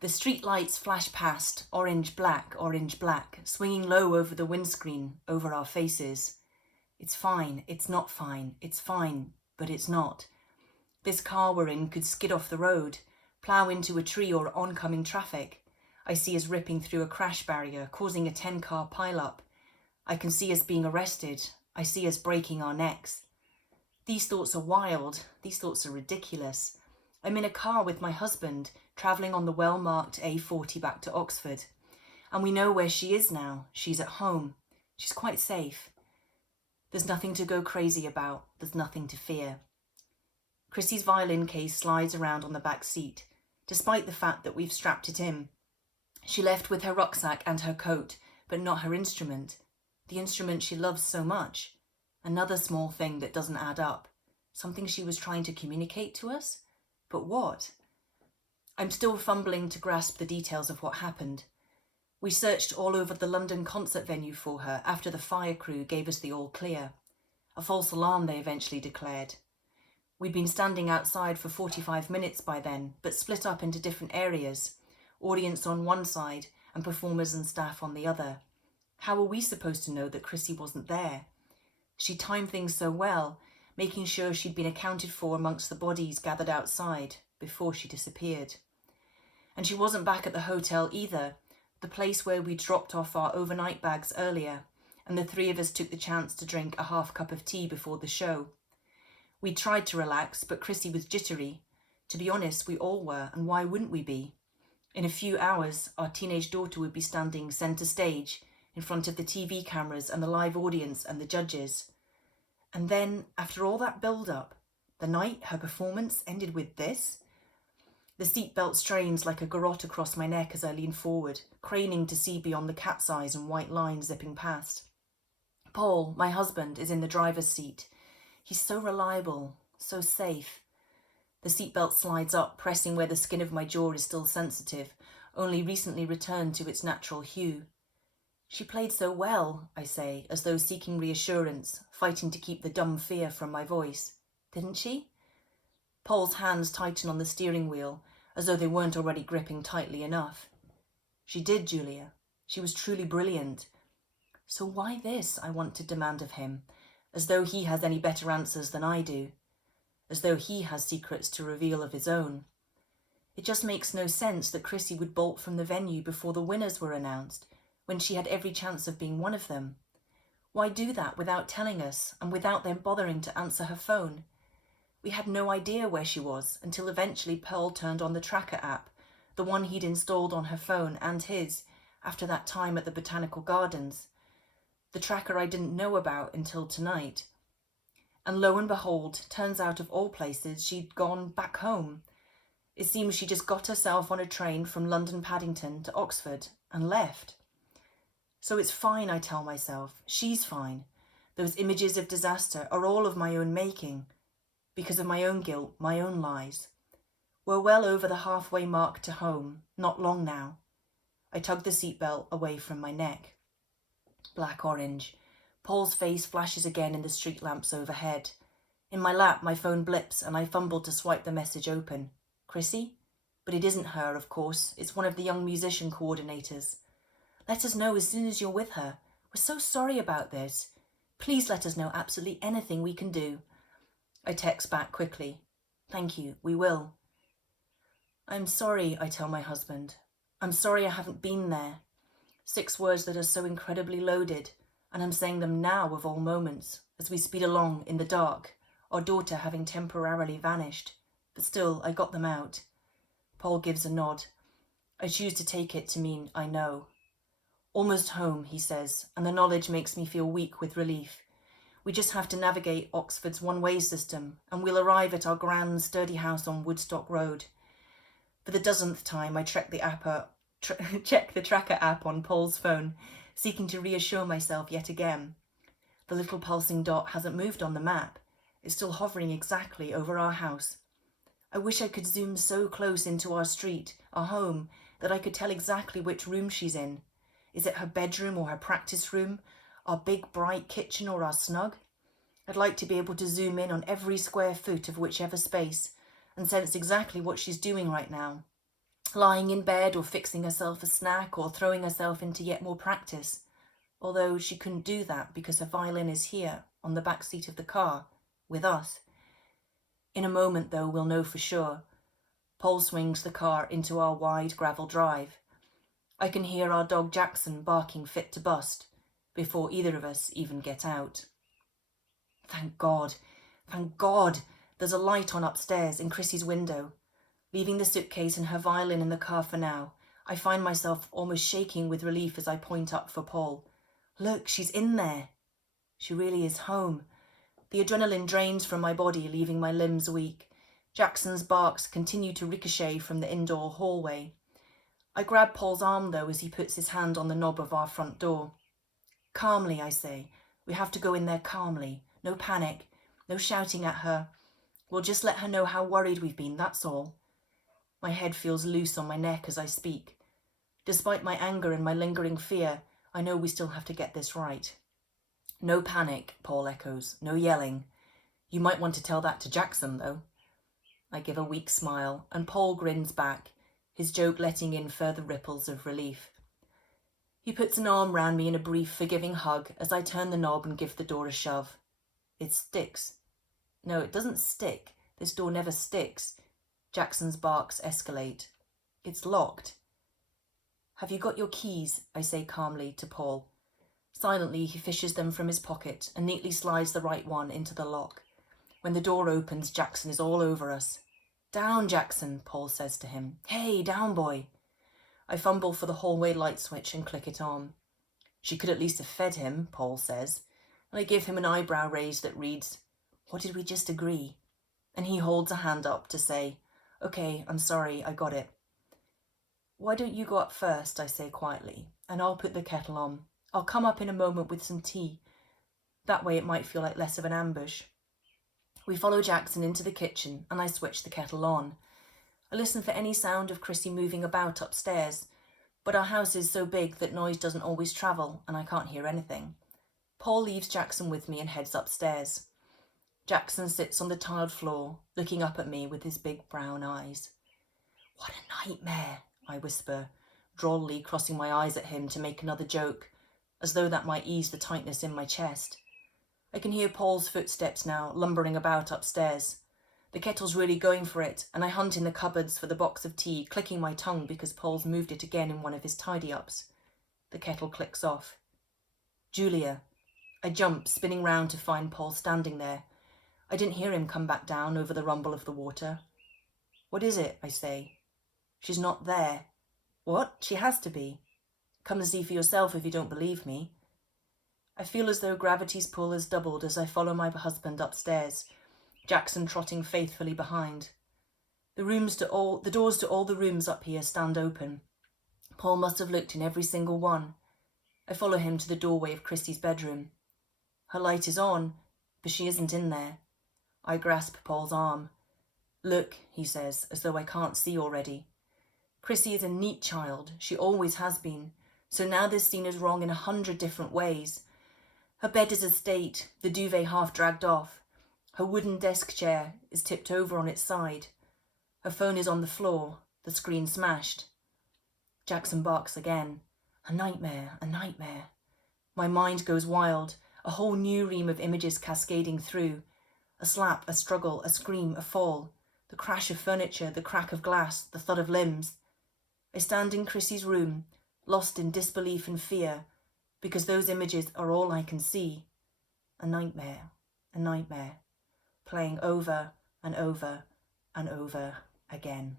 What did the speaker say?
The street lights flash past, orange, black, swinging low over the windscreen, over our faces. It's fine, it's not fine, it's fine, but it's not. This car we're in could skid off the road, plough into a tree or oncoming traffic. I see us ripping through a crash barrier, causing a 10-car pile-up. I can see us being arrested. I see us breaking our necks. These thoughts are wild. These thoughts are ridiculous. I'm in a car with my husband, travelling on the well-marked A40 back to Oxford. And we know where she is now. She's at home. She's quite safe. There's nothing to go crazy about. There's nothing to fear. Chrissie's violin case slides around on the back seat, despite the fact that we've strapped it in. She left with her rucksack and her coat, but not her instrument. The instrument she loves so much. Another small thing that doesn't add up. Something she was trying to communicate to us? But what? I'm still fumbling to grasp the details of what happened. We searched all over the London concert venue for her after the fire crew gave us the all clear. A false alarm, they eventually declared. We'd been standing outside for 45 minutes by then, but split up into different areas, audience on one side and performers and staff on the other. How were we supposed to know that Chrissie wasn't there? She timed things so well, making sure she'd been accounted for amongst the bodies gathered outside before she disappeared. And she wasn't back at the hotel either, the place where we dropped off our overnight bags earlier, and the three of us took the chance to drink a half cup of tea before the show. We tried to relax, but Chrissie was jittery. To be honest, we all were, and why wouldn't we be? In a few hours, our teenage daughter would be standing centre stage, in front of the TV cameras and the live audience and the judges. And then, after all that build-up, the night her performance ended with this? The seatbelt strains like a garrote across my neck as I lean forward, craning to see beyond the cat's eyes and white lines zipping past. Paul, my husband, is in the driver's seat. He's so reliable, so safe. The seatbelt slides up, pressing where the skin of my jaw is still sensitive, only recently returned to its natural hue. She played so well, I say, as though seeking reassurance, fighting to keep the dumb fear from my voice. Didn't she? Paul's hands tighten on the steering wheel, as though they weren't already gripping tightly enough. She did, Julia. She was truly brilliant. So why this, I want to demand of him, as though he has any better answers than I do, as though he has secrets to reveal of his own. It just makes no sense that Chrissie would bolt from the venue before the winners were announced, when she had every chance of being one of them. Why do that without telling us and without them bothering to answer her phone? We had no idea where she was until eventually Pearl turned on the tracker app, the one he'd installed on her phone and his, after that time at the Botanical Gardens. The tracker I didn't know about until tonight. And lo and behold, turns out of all places she'd gone back home. It seems she just got herself on a train from London Paddington to Oxford and left. So it's fine, I tell myself. She's fine. Those images of disaster are all of my own making. Because of my own guilt, my own lies. We're well over the halfway mark to home, not long now. I tug the seatbelt away from my neck. Black-orange. Paul's face flashes again in the street lamps overhead. In my lap, my phone blips and I fumble to swipe the message open. Chrissie? But it isn't her, of course. It's one of the young musician coordinators. Let us know as soon as you're with her. We're so sorry about this. Please let us know absolutely anything we can do. I text back quickly. Thank you, we will. I'm sorry, I tell my husband. I'm sorry I haven't been there. 6 words that are so incredibly loaded, and I'm saying them now of all moments, as we speed along in the dark, our daughter having temporarily vanished. But still, I got them out. Paul gives a nod. I choose to take it to mean I know. Almost home, he says, and the knowledge makes me feel weak with relief. We just have to navigate Oxford's one-way system, and we'll arrive at our grand, sturdy house on Woodstock Road. For the 10th time, I check the tracker app on Paul's phone, seeking to reassure myself yet again. The little pulsing dot hasn't moved on the map. It's still hovering exactly over our house. I wish I could zoom so close into our street, our home, that I could tell exactly which room she's in. Is it her bedroom or her practice room? Our big bright kitchen or our snug? I'd like to be able to zoom in on every square foot of whichever space and sense exactly what she's doing right now. lying in bed or fixing herself a snack or throwing herself into yet more practice, although she couldn't do that because her violin is here on the back seat of the car with us. In a moment, though, we'll know for sure. Paul swings the car into our wide gravel drive. I can hear our dog Jackson barking fit to bust before either of us even get out. Thank God, there's a light on upstairs in Chrissie's window. Leaving the suitcase and her violin in the car for now, I find myself almost shaking with relief as I point up for Paul. Look, she's in there. She really is home. The adrenaline drains from my body, leaving my limbs weak. Jackson's barks continue to ricochet from the indoor hallway. I grab Paul's arm, though, as he puts his hand on the knob of our front door. Calmly, I say. We have to go in there calmly. No panic. No shouting at her. We'll just let her know how worried we've been, that's all. My head feels loose on my neck as I speak. Despite my anger and my lingering fear, I know we still have to get this right. No panic, Paul echoes. No yelling. You might want to tell that to Jackson, though. I give a weak smile, and Paul grins back, his joke letting in further ripples of relief. He puts an arm round me in a brief, forgiving hug as I turn the knob and give the door a shove. It sticks. No, it doesn't stick. This door never sticks. Jackson's barks escalate. It's locked. Have you got your keys? I say calmly to Paul. Silently, he fishes them from his pocket and neatly slides the right one into the lock. When the door opens, Jackson is all over us. Down, Jackson, Paul says to him. Hey, down, boy. I fumble for the hallway light switch and click it on. She could at least have fed him, Paul says, and I give him an eyebrow raise that reads, What did we just agree? And he holds a hand up to say, Okay, I'm sorry, I got it. Why don't you go up first, I say quietly, and I'll put the kettle on. I'll come up in a moment with some tea. That way it might feel like less of an ambush. We follow Jackson into the kitchen and I switch the kettle on. I listen for any sound of Chrissie moving about upstairs, but our house is so big that noise doesn't always travel and I can't hear anything. Paul leaves Jackson with me and heads upstairs. Jackson sits on the tiled floor, looking up at me with his big brown eyes. What a nightmare, I whisper, drolly crossing my eyes at him to make another joke, as though that might ease the tightness in my chest. I can hear Paul's footsteps now, lumbering about upstairs. The kettle's really going for it, and I hunt in the cupboards for the box of tea, clicking my tongue because Paul's moved it again in one of his tidy-ups. The kettle clicks off. Julia. I jump, spinning round to find Paul standing there. I didn't hear him come back down over the rumble of the water. What is it? I say. She's not there. What? She has to be. Come and see for yourself if you don't believe me. I feel as though gravity's pull has doubled as I follow my husband upstairs, Jackson trotting faithfully behind. The doors to all the rooms up here stand open. Paul must have looked in every single one. I follow him to the doorway of Christie's bedroom. Her light is on, but she isn't in there. I grasp Paul's arm. Look, he says, as though I can't see already. Chrissie is a neat child. She always has been. So now this scene is wrong in 100 different ways. Her bed is a state, the duvet half dragged off. Her wooden desk chair is tipped over on its side. Her phone is on the floor, the screen smashed. Jackson barks again. A nightmare, a nightmare. My mind goes wild, a whole new ream of images cascading through. A slap, a struggle, a scream, a fall. The crash of furniture, the crack of glass, the thud of limbs. I stand in Chrissie's room, lost in disbelief and fear, because those images are all I can see. A nightmare, playing over and over and over again.